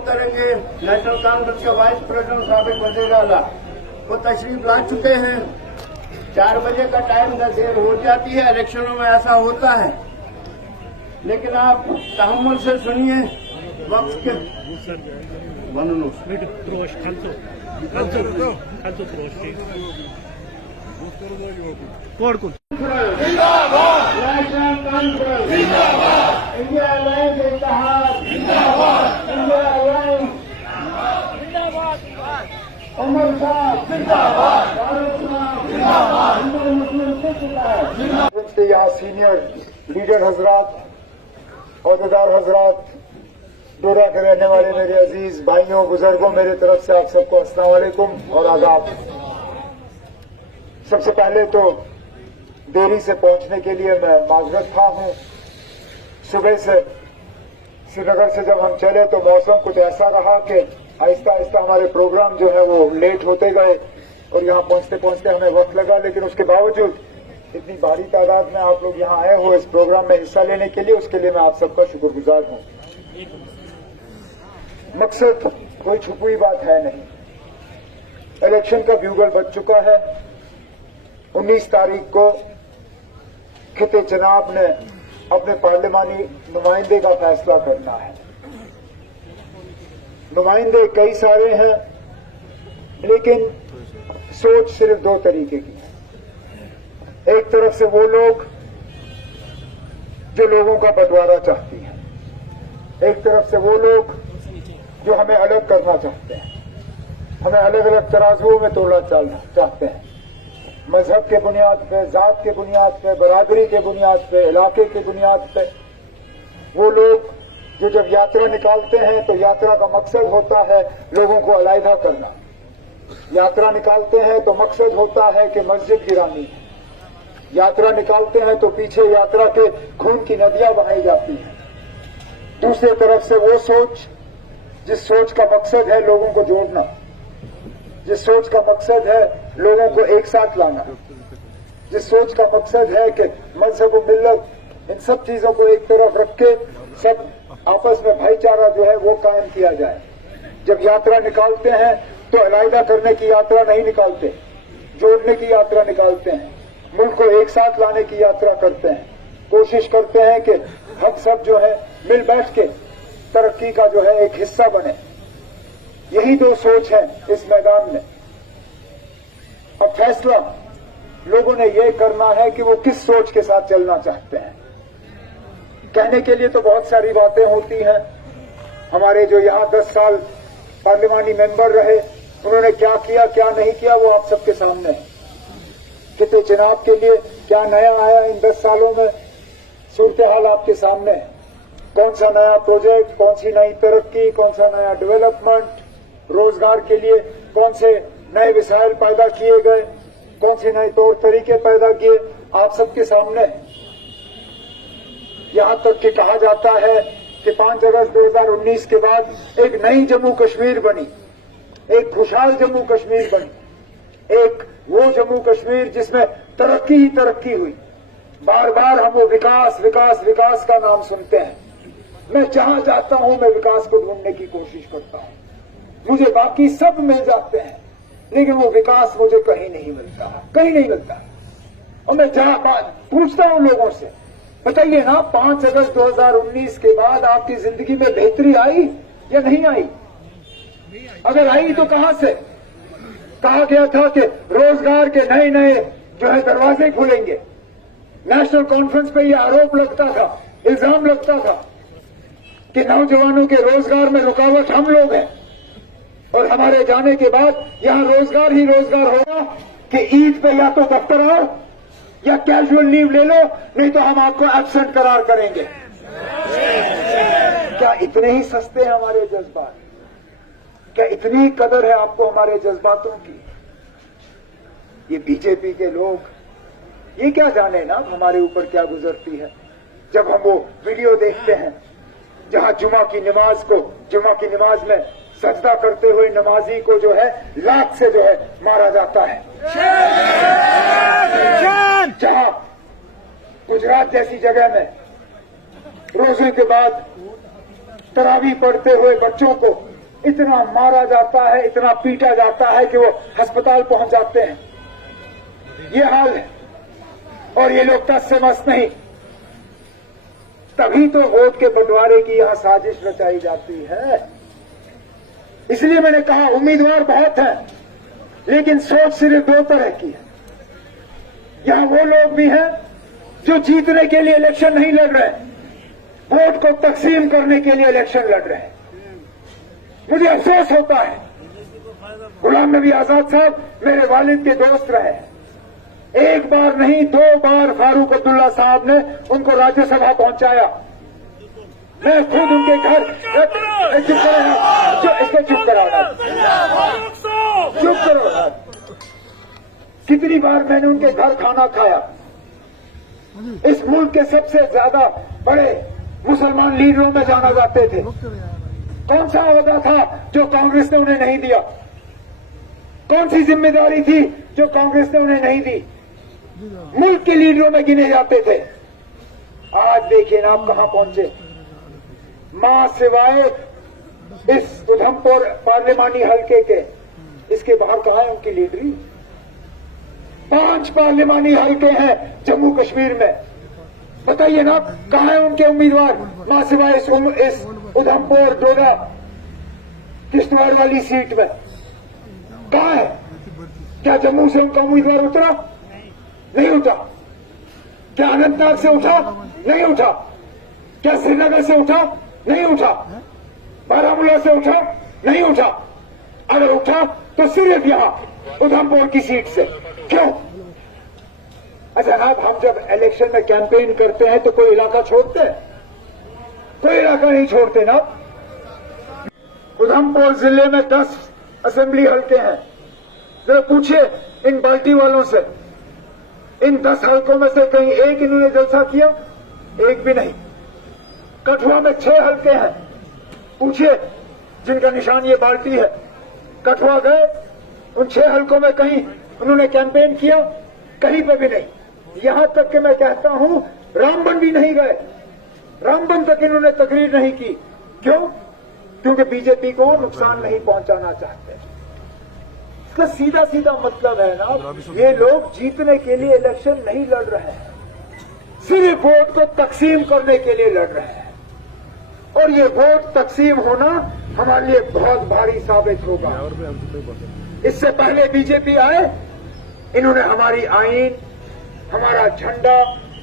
करेंगे नेशनल कांग्रेस के vice president साबिक वजीर आला वो तशरीफ ला चुके हैं। 4 बजे का टाइम देर हो जाती है, इलेक्शनों में ऐसा होता है, लेकिन आप तहम्मुल से सुनिए वक्त के इंडिया अलायंस इत्तेहाद इंडिया अलायंस उमर साहब यहाँ सीनियर लीडर हजरात, अहदेदार हजरात, दौरा के रहने वाले मेरे अजीज भाइयों बुजुर्गों, मेरे तरफ से आप सबको अस्सलाम वालेकुम और आदाब। सबसे पहले तो देरी से पहुंचने के लिए मैं माजरत खा हूं। सुबह से श्रीनगर से जब हम चले तो मौसम कुछ ऐसा रहा कि आहिस्ता आहिस्ता हमारे प्रोग्राम जो है वो लेट होते गए और यहाँ पहुंचते पहुंचते हमें वक्त लगा, लेकिन उसके बावजूद इतनी भारी तादाद में आप लोग यहाँ आए हो इस प्रोग्राम में हिस्सा लेने के लिए, उसके लिए मैं आप सबका शुक्रगुजार हूँ। मकसद कोई छुपी हुई बात है नहीं, इलेक्शन का ब्यूगल बज चुका है। 19 तारीख को खिते जनाब ने अपने पार्लिमानी नुमाइंदे का फैसला करना है। नुमाइंदे कई सारे हैं, लेकिन सोच सिर्फ 2 तरीके की है। एक तरफ से वो लोग जो लोगों का बंटवारा चाहती हैं, एक तरफ से वो लोग जो हमें अलग करना चाहते हैं, हमें अलग अलग तराजुओं में तोड़ना चाहते हैं, मजहब के बुनियाद पे, जात के बुनियाद पे, बरादरी के बुनियाद पे, इलाके के बुनियाद पे। वो लोग जो जब यात्रा निकालते हैं तो यात्रा का मकसद होता है लोगों को अलहदा करना। यात्रा निकालते हैं तो मकसद होता है कि मस्जिद गिरानी है। यात्रा निकालते हैं तो पीछे यात्रा के खून की नदियां बहाई जाती हैं। दूसरी तरफ से वो सोच, जिस सोच का मकसद है लोगों को जोड़ना, जिस सोच का मकसद है लोगों को एक साथ लाना, जिस सोच का मकसद है कि मजहब और मिल्लत इन सब चीजों को एक तरफ रख के सब आपस में भाईचारा जो है वो कायम किया जाए। जब यात्रा निकालते हैं तो अलहदा करने की यात्रा नहीं निकालते, जोड़ने की यात्रा निकालते हैं, मुल्क को एक साथ लाने की यात्रा करते हैं। कोशिश करते हैं कि हम सब जो है मिल बैठ के तरक्की का जो है एक हिस्सा बने। यही 2 सोच है इस मैदान में। अब फैसला लोगों ने यह करना है कि वो किस सोच के साथ चलना चाहते हैं। कहने के लिए तो बहुत सारी बातें होती हैं। हमारे जो यहाँ 10 साल पार्लिमानी मेंबर रहे, उन्होंने क्या किया क्या नहीं किया वो आप सबके सामने है। कितने जनाब के लिए क्या नया आया इन 10 सालों में, सूरत हाल आपके सामने है। कौन सा नया प्रोजेक्ट, कौन सी नई तरक्की, कौन सा नया डेवलपमेंट, रोजगार के लिए कौन से नए विसाइल पैदा किए गए, कौन से नए तौर तरीके पैदा किए, आप सबके सामने है। यहां तक कि कहा जाता है कि 5 अगस्त 2019 के बाद एक नई जम्मू कश्मीर बनी, एक खुशहाल जम्मू कश्मीर बनी, एक वो जम्मू कश्मीर जिसमें तरक्की ही तरक्की हुई। बार बार हम वो विकास विकास विकास का नाम सुनते हैं। मैं जहां जाता हूं मैं विकास को ढूंढने की कोशिश करता हूं। मुझे बाकी सब मिल जाते हैं, लेकिन वो विकास मुझे कहीं नहीं मिलता, कहीं नहीं मिलता। और मैं जहां पूछता हूं लोगों से, बताइए ना 5 अगस्त 2019 के बाद आपकी जिंदगी में बेहतरी आई या नहीं आई? अगर आई तो कहां से? कहा गया था कि रोजगार के नए नए जो है दरवाजे खुलेंगे। नेशनल कॉन्फ्रेंस पे ये आरोप लगता था, इल्जाम लगता था कि नौजवानों के रोजगार में रुकावट हम लोग हैं, और हमारे जाने के बाद यहां रोजगार ही रोजगार होगा कि ईद पे या तो दफ्तर आओ या कैजुअल लीव ले लो, नहीं तो हम आपको एब्सेंट करार करेंगे। क्या इतने ही सस्ते हैं हमारे जज्बात? क्या इतनी कदर है आपको हमारे जज्बातों की? ये बीजेपी के लोग ये क्या जाने ना हमारे ऊपर क्या गुजरती है। जब हम वो वीडियो देखते हैं जहां जुमा की नमाज में सजदा करते हुए नमाजी को जो है लात से जो है मारा जाता है, जहां गुजरात जैसी जगह में रोजे के बाद तरावी पढ़ते हुए बच्चों को इतना मारा जाता है, इतना पीटा जाता है कि वो अस्पताल पहुंच जाते हैं। ये हाल है, और ये लोग टस से मस नहीं। तभी तो वोट के बंटवारे की यहां साजिश रचाई जाती है। इसलिए मैंने कहा उम्मीदवार बहुत है, लेकिन सोच सिर्फ 2 तरह की है। यहां वो लोग भी हैं जो जीतने के लिए इलेक्शन नहीं लड़ रहे, वोट को तकसीम करने के लिए इलेक्शन लड़ रहे हैं। मुझे अफसोस होता है, गुलाम नबी आजाद साहब मेरे वालिद के दोस्त रहे। एक बार नहीं 2 बार फारूक अब्दुल्ला साहब ने उनको राज्यसभा पहुंचाया। मैं खुद उनके घर चुप करो। कितनी बार मैंने उनके घर खाना खाया। इस मुल्क के सबसे ज्यादा बड़े मुसलमान लीडरों में जाना जाते थे। कौन सा ओहदा था जो कांग्रेस ने उन्हें नहीं दिया? कौन सी जिम्मेदारी थी जो कांग्रेस ने उन्हें नहीं दी? मुल्क के लीडरों में गिने जाते थे। आज देखिए ना आप कहां पहुंचे। मां सिवाय इस उधमपुर पार्लिमानी हलके के, इसके बाहर कहां है उनकी लीडरी? 5 पार्लिमानी हलके हैं जम्मू कश्मीर में। बताइए ना कहां है उनके उम्मीदवार? मां सिवाय इस उधमपुर डोडा किश्तवाड़ वाली सीट में कहां है? क्या जम्मू से उनका उम्मीदवार उतरा? नहीं उठा। क्या अनंतनाग से उठा? नहीं उठा। क्या श्रीनगर से उठा? नहीं उठा। बारामूला से उठा? नहीं उठा। अगर उठा तो सिर्फ यहां उधमपुर की सीट से। क्यों? अच्छा जनाब, हम जब इलेक्शन में कैंपेन करते हैं तो कोई इलाका छोड़ते हैं? कोई इलाका नहीं छोड़ते ना। उधमपुर जिले में 10 असेंबली हलके हैं। जरा पूछिए इन बाल्टी वालों से, इन 10 हलकों में से कहीं एक इन्होंने जलसा किया? एक भी नहीं। कठुआ में 6 हलके हैं। पूछिए जिनका निशान ये बाल्टी है, कठुआ गए, उन 6 हलकों में कहीं उन्होंने कैंपेन किया? कहीं पे भी नहीं। यहां तक कि मैं कहता हूं रामबन भी नहीं गए, रामबन तक इन्होंने तकरीर नहीं की। क्यों? क्योंकि बीजेपी को नुकसान नहीं पहुंचाना चाहते। इसका सीधा सीधा मतलब है ना, ये लोग जीतने के लिए इलेक्शन नहीं लड़ रहे हैं, सिर्फ वोट को तकसीम करने के लिए लड़ रहे हैं। और ये वोट तकसीम होना हमारे लिए बहुत भारी साबित होगा। इससे पहले बीजेपी आए, इन्होंने हमारी आईन, हमारा झंडा,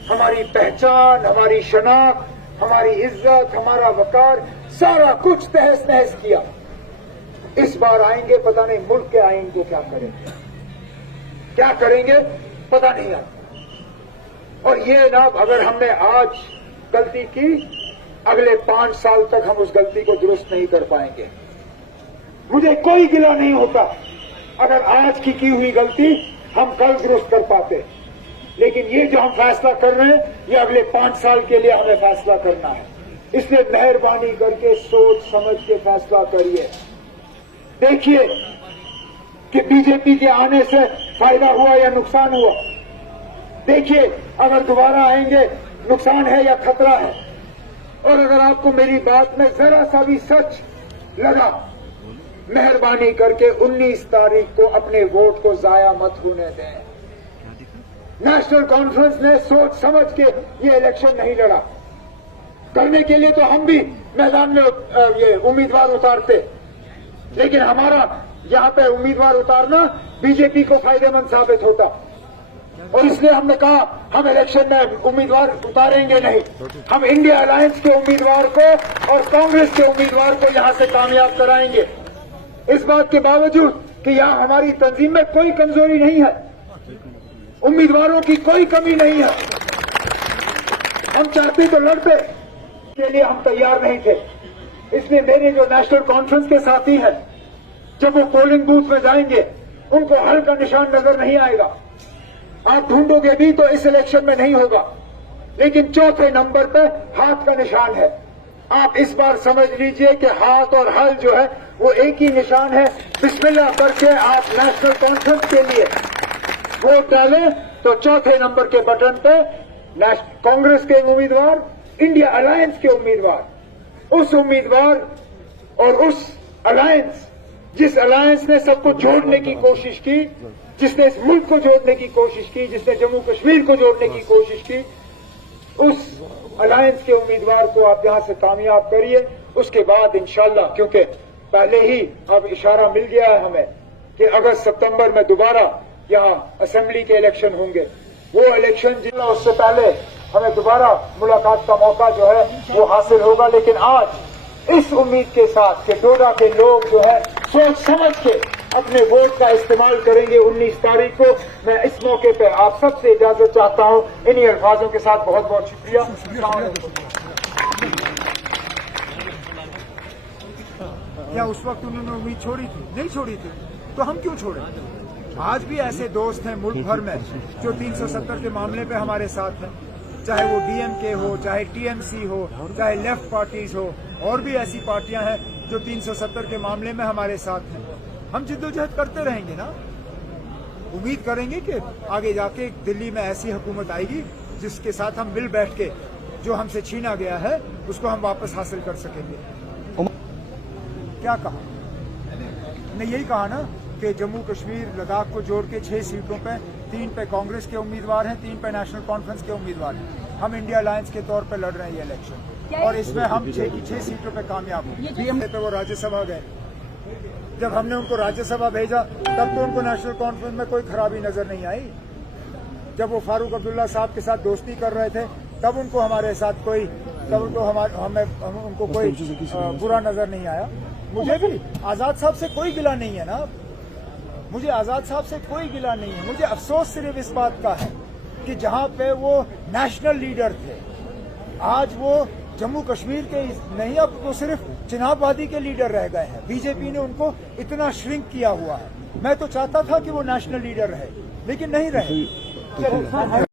हमारी पहचान, हमारी शनाख्त, हमारी इज्जत, हमारा वकार, सारा कुछ तहस नहस किया। इस बार आएंगे, पता नहीं मुल्क के आईन को क्या करेंगे, क्या करेंगे पता नहीं आता। और ये ना, अगर हमने आज गलती की, अगले 5 साल तक हम उस गलती को दुरुस्त नहीं कर पाएंगे। मुझे कोई गिला नहीं होता अगर आज की हुई गलती हम कल दुरुस्त कर पाते, लेकिन ये जो हम फैसला कर रहे हैं, ये अगले 5 साल के लिए हमें फैसला करना है। इसलिए मेहरबानी करके सोच समझ के फैसला करिए। देखिए कि बीजेपी के आने से फायदा हुआ या नुकसान हुआ। देखिए, अगर दोबारा आएंगे नुकसान है या खतरा है। और अगर आपको मेरी बात में जरा सा भी सच लगा, मेहरबानी करके 19 तारीख को अपने वोट को जाया मत होने दें। नेशनल कॉन्फ्रेंस ने सोच समझ के ये इलेक्शन नहीं लड़ा। करने के लिए तो हम भी मैदान में ये उम्मीदवार उतारते, लेकिन हमारा यहां पे उम्मीदवार उतारना बीजेपी को फायदेमंद साबित होता। और इसलिए हमने कहा हम इलेक्शन में उम्मीदवार उतारेंगे नहीं, हम इंडिया अलायंस के उम्मीदवार को और कांग्रेस के उम्मीदवार को यहां से कामयाब कराएंगे। इस बात के बावजूद कि यहां हमारी तंजीम में कोई कमजोरी नहीं है, उम्मीदवारों की कोई कमी नहीं है। हम चाहते तो लड़ते, के लिए हम तैयार नहीं थे। इसलिए मेरे जो नेशनल कॉन्फ्रेंस के साथी हैं, जब वो पोलिंग बूथ में जाएंगे उनको हल का निशान नजर नहीं आएगा। आप ढूंढोगे भी तो इस इलेक्शन में नहीं होगा, लेकिन चौथे नंबर पे हाथ का निशान है। आप इस बार समझ लीजिए कि हाथ और हल जो है वो एक ही निशान है। बिस्मिल्लाह करके आप नेशनल कॉन्फ्रेंस के लिए वोट डालें तो चौथे नंबर के बटन पे कांग्रेस के उम्मीदवार, इंडिया अलायंस के उम्मीदवार, उस उम्मीदवार और उस अलायंस जिस अलायंस ने सबको जोड़ने की कोशिश की, जिसने इस मुल्क को जोड़ने की कोशिश की, जिसने जम्मू कश्मीर को जोड़ने की कोशिश की, उस अलायंस के उम्मीदवार को आप यहां से कामयाब करिए। उसके बाद इंशाल्लाह, क्योंकि पहले ही अब इशारा मिल गया है हमें कि अगस्त सितंबर में दोबारा यहां असेंबली के इलेक्शन होंगे, वो इलेक्शन जितना उससे पहले हमें दोबारा मुलाकात का मौका जो है वो हासिल होगा। लेकिन आज इस उम्मीद के साथ कि डोडा के लोग जो है सोच समझ के अपने वोट का इस्तेमाल करेंगे 19 तारीख को, मैं इस मौके पे आप सबसे इजाजत चाहता हूं। इन्हीं अल्फाजों के साथ बहुत बहुत शुक्रिया। क्या उस वक्त उन्होंने उम्मीद छोड़ी थी? नहीं छोड़ी थी, तो हम क्यों छोड़े? आज भी ऐसे दोस्त हैं मुल्क भर में जो 370 के मामले पे हमारे साथ हैं, चाहे वो डीएमके हो, चाहे टीएमसी हो, चाहे लेफ्ट पार्टीज हो, और भी ऐसी पार्टियां हैं जो 370 के मामले में हमारे साथ हैं। हम जिद्दोजहद करते रहेंगे ना। उम्मीद करेंगे कि आगे जाके दिल्ली में ऐसी हुकूमत आएगी जिसके साथ हम मिल बैठ के जो हमसे छीना गया है उसको हम वापस हासिल कर सकेंगे। क्या कहा? मैंने यही कहा ना कि जम्मू कश्मीर लद्दाख को जोड़ के 6 सीटों पे 3 पे कांग्रेस के उम्मीदवार हैं, 3 पे नेशनल कॉन्फ्रेंस के उम्मीदवार हैं। हम इंडिया अलायंस के तौर पे लड़ रहे हैं ये इलेक्शन, और इसमें हम 6 की 6 सीटों पे कामयाब हुए। पीएम पे वो राज्यसभा गए, जब हमने उनको राज्यसभा भेजा तब तो उनको नेशनल कॉन्फ्रेंस में कोई खराबी नजर नहीं आई। जब वो फारूक अब्दुल्ला साहब के साथ दोस्ती कर रहे थे तब उनको हमारे साथ कोई, तब उनको उनको कोई बुरा नजर नहीं आया। मुझे भी आजाद साहब से कोई गिला नहीं है ना, मुझे आजाद साहब से कोई गिला नहीं है। मुझे अफसोस सिर्फ इस बात का है कि जहां पे वो नेशनल लीडर थे, आज वो जम्मू कश्मीर के नहीं, अब वो सिर्फ चिनाब-वादी के लीडर रह गए हैं। बीजेपी ने उनको इतना श्रिंक किया हुआ है। मैं तो चाहता था कि वो नेशनल लीडर रहे, लेकिन नहीं रहे।